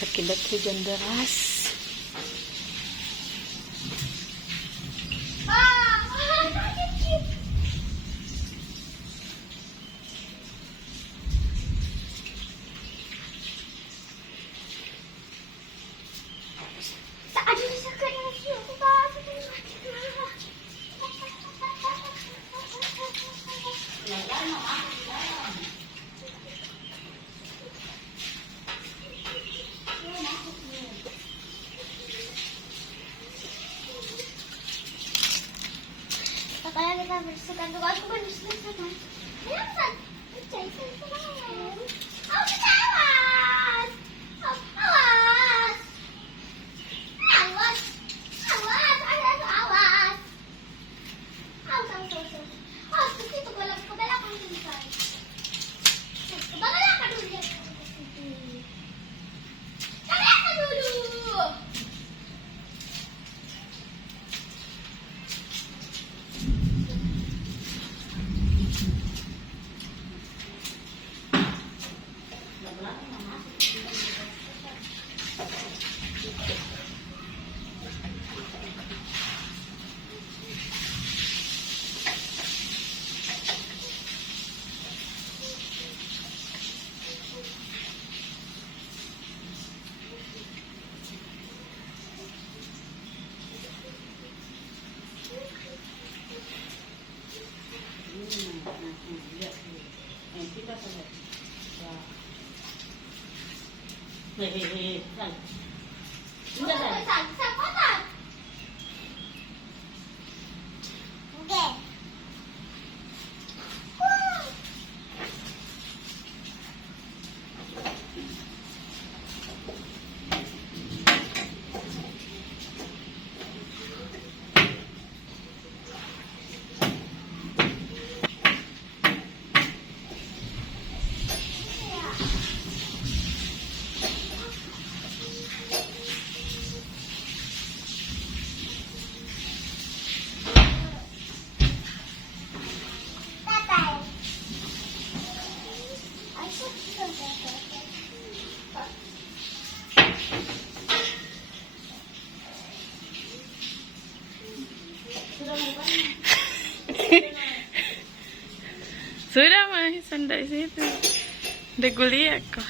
Akibat hujan deras. Sekarang kita bersihkan tuh, aku bersihkan. Ya, San. Awas, awas. Awas. Awas. Awas, awas, awas. Awas, awas. Awas, dito kebala kang tingkay. Kebala ka dulu. Kebala ka dulu. Sudah mah sandal situ. Udah gue liat kok.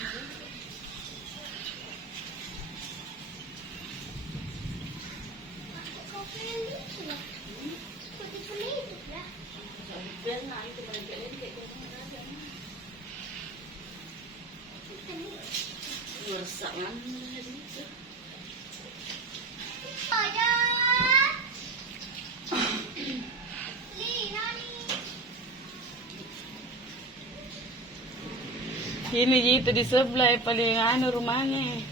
Ini itu di sebelah paling anu rumahnya.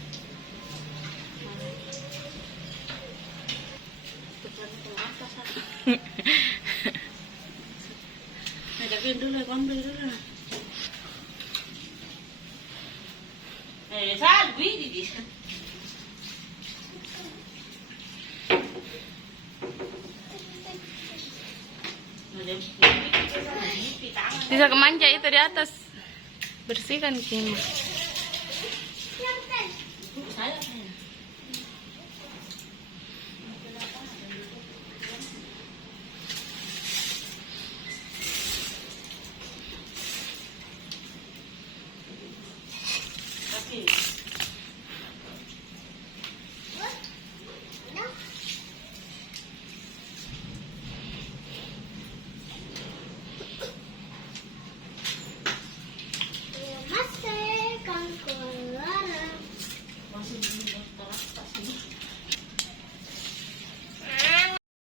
Hadapi dulu, ambil dulu. Salvi di Bisa kemanja itu di atas. Bersihkan Kim.